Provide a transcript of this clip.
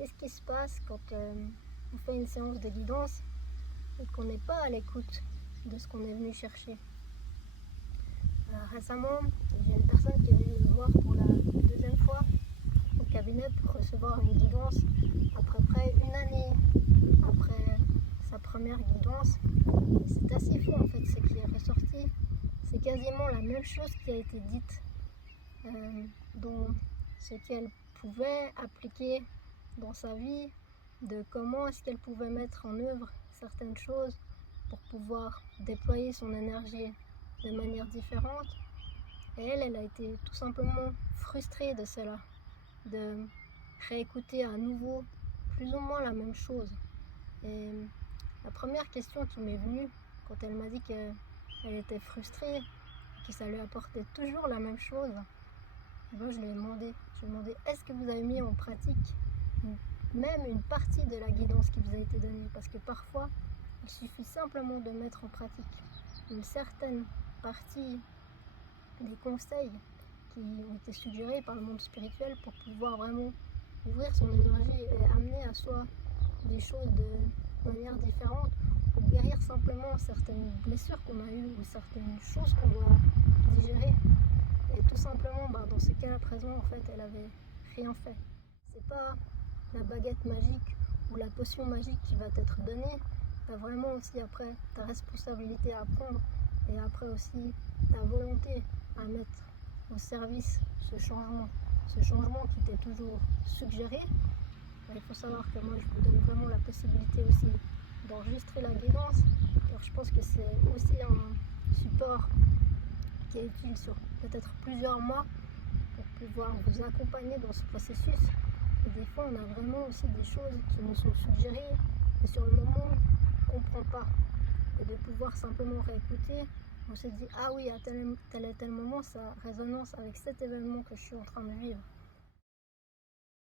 Qu'est-ce qui se passe quand on fait une séance de guidance et qu'on n'est pas à l'écoute de ce qu'on est venu chercher? Récemment, j'ai une personne qui est venue me voir pour la deuxième fois au cabinet pour recevoir une guidance à peu près une année après sa première guidance. C'est assez fou en fait, ce qui est ressorti. C'est quasiment la même chose qui a été dite, dont ce qu'elle pouvait appliquer dans sa vie, de comment est-ce qu'elle pouvait mettre en œuvre certaines choses pour pouvoir déployer son énergie de manière différente. Et elle a été tout simplement frustrée de cela, de réécouter à nouveau plus ou moins la même chose. Et la première question qui m'est venue quand elle m'a dit qu'elle était frustrée, que ça lui apportait toujours la même chose, je lui ai demandé, est-ce que vous avez mis en pratique même une partie de la guidance qui vous a été donnée? Parce que parfois, il suffit simplement de mettre en pratique une certaine partie des conseils qui ont été suggérés par le monde spirituel pour pouvoir vraiment ouvrir son énergie et amener à soi des choses de manière différente, pour guérir simplement certaines blessures qu'on a eues ou certaines choses qu'on doit digérer. Et tout simplement, dans ce cas présent, en fait, elle avait rien fait. C'est pas la baguette magique ou la potion magique qui va t'être donnée. Tu as vraiment aussi après ta responsabilité à prendre et après aussi ta volonté à mettre au service ce changement qui t'est toujours suggéré. Il faut savoir que moi je vous donne vraiment la possibilité aussi d'enregistrer la guidance, car je pense que c'est aussi un support qui est utile sur peut-être plusieurs mois pour pouvoir vous accompagner dans ce processus. Et des fois on a vraiment aussi des choses qui nous sont suggérées et sur le moment on ne comprend pas. Et de pouvoir simplement réécouter, on se dit ah oui, à tel et tel moment ça a résonance avec cet événement que je suis en train de vivre.